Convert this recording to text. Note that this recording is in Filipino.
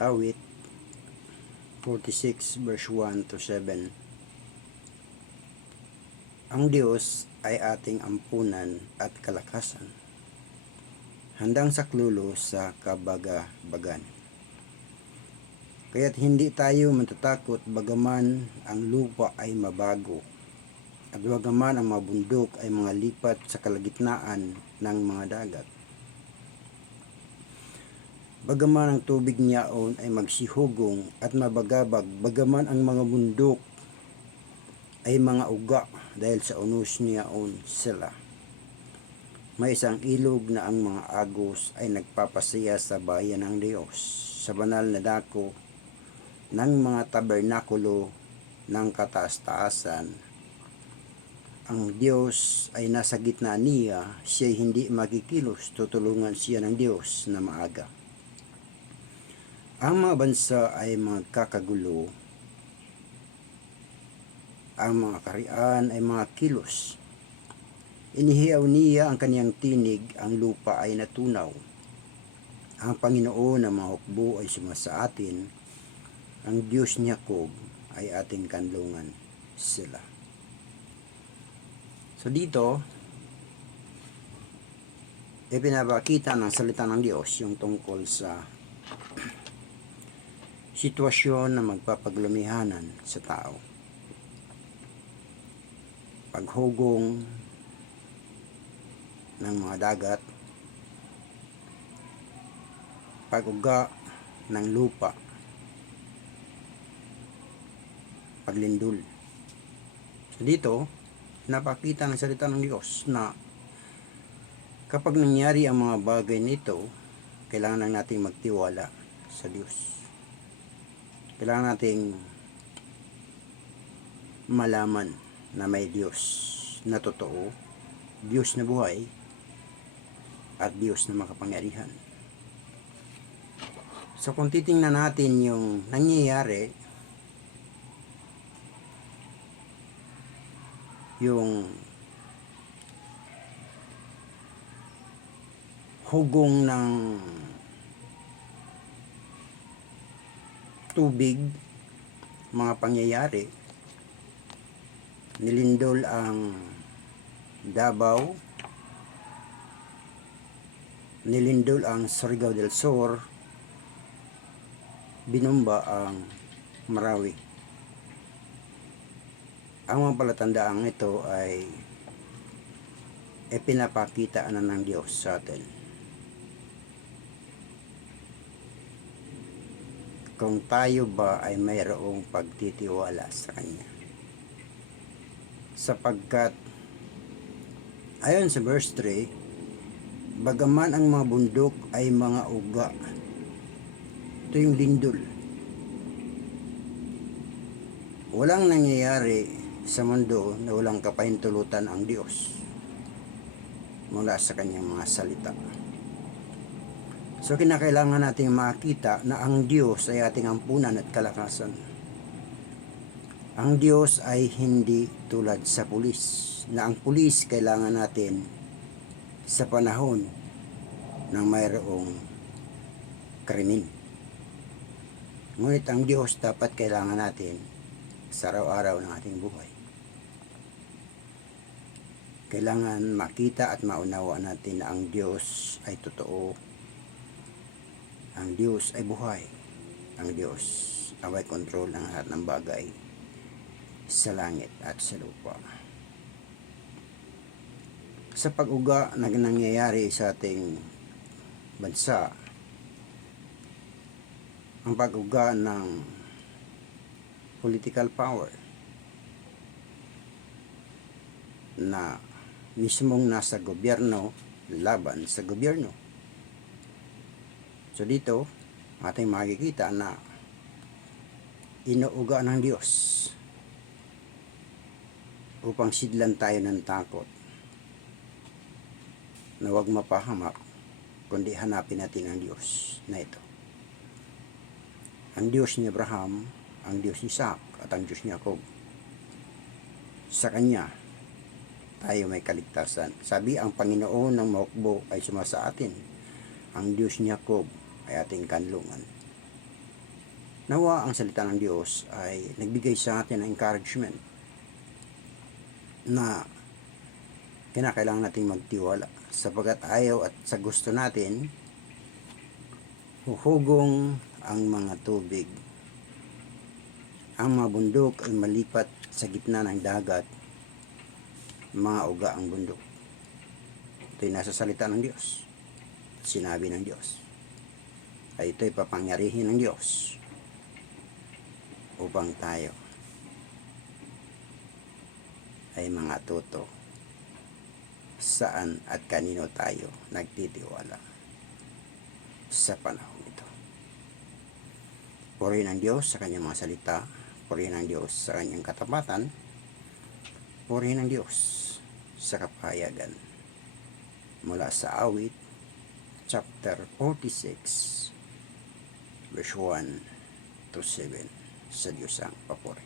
Awit 46 verse 1 to 7. Ang Diyos ay ating ampunan at kalakasan, handang saklulo sa kabagabagan. Kaya't hindi tayo matatakot bagaman ang lupa ay mabago, at bagaman ang mga bundok ay mga lipat sa kalagitnaan ng mga dagat. Bagaman ang tubig niyaon ay magsihugong at mabagabag, bagaman ang mga bundok ay mga uga dahil sa unos niyaon sila. May isang ilog na ang mga agos ay nagpapasaya sa bayan ng Diyos, sa banal na dako ng mga tabernakulo ng kataas-taasan. Ang Diyos ay nasa gitna niya, siya'y hindi makikilos, tutulungan siya ng Diyos na maaga. Ang mga bansa ay magkakagulo, ang mga kaharian ay mga kilos. Inihiyaw niya ang kaniyang tinig, ang lupa ay natunaw. Ang Panginoon ng mga hukbo ay sumasa atin, ang Diyos ni Jacob ay ating kanlungan sila. So dito, ipinapakita ng salita ng Diyos yung tungkol sa sitwasyon na magpapaglumihanan sa tao. Paghugong ng mga dagat, pag-uga ng lupa, paglindol. So dito, napakita ng salita ng Diyos na kapag nangyari ang mga bagay nito, kailangan nating magtiwala sa Diyos. Kailangan nating malaman na may Diyos na totoo, Diyos na buhay, at Diyos na makapangyarihan. So kung titingnan natin yung nangyayari, yung hugong ng tubig, mga pangyayari, nilindol ang Davao, nilindol ang Surigao del Sur, binumba ang Marawi. Ang mga palatandaang ito ay pinapakita na ng Diyos sa atin. Kung tayo ba ay mayroong pagtitiwala sa Kanya. Sapagkat, ayon sa verse 3, bagaman ang mga bundok ay mga uga, ito yung lindol. Walang nangyayari sa mundo na walang kapahintulutan ang Diyos mula sa Kanyang mga salita. So kinakailangan nating makita na ang Diyos ay ating ampunan at kalakasan. Ang Diyos ay hindi tulad sa pulis, na ang pulis kailangan natin sa panahon ng mayroong krimen. Ngunit ang Diyos dapat kailangan natin sa araw-araw ng ating buhay. Kailangan makita at maunawaan natin na ang Diyos ay totoo. Ang Diyos ay buhay. Ang Diyos ay may kontrol ng lahat ng bagay sa langit at sa lupa. Sa pag-uga na nangyayari sa ating bansa, ang pag-uga ng political power na mismong nasa gobyerno laban sa gobyerno. So dito, ating makikita na inuuga ng Diyos upang sidlan tayo ng takot na huwag mapahamak, kundi hanapin natin ang Diyos na ito. Ang Diyos ni Abraham, ang Diyos ni Isaac, at ang Diyos ni Jacob. Sa Kanya, tayo may kaligtasan. Sabi, ang Panginoon ng mahukbo ay sumasa atin. Ang Diyos ni Jacob ay ating kanlungan. Nawa ang salita ng Diyos ay nagbigay sa atin ng encouragement na kinakailangan nating magtiwala sapagkat ayaw at sa gusto natin huhugong ang mga tubig. Ang mga bundok ay malipat sa gitna ng dagat, mga uga ang bundok. Ito'y nasa salita ng Diyos. Sinabi ng Diyos. Ay ito'y papangyarihin ng Diyos upang tayo ay mga tuto saan at kanino tayo nagtitiwala sa panahon ito. Purihin ang Diyos sa kanyang mga salita, purihin ang Diyos sa kanyang katapatan, purihin ang Diyos sa kapahayagan. Mula sa Awit chapter 46 verse 1 to 7. Sa Diyos ang papuri.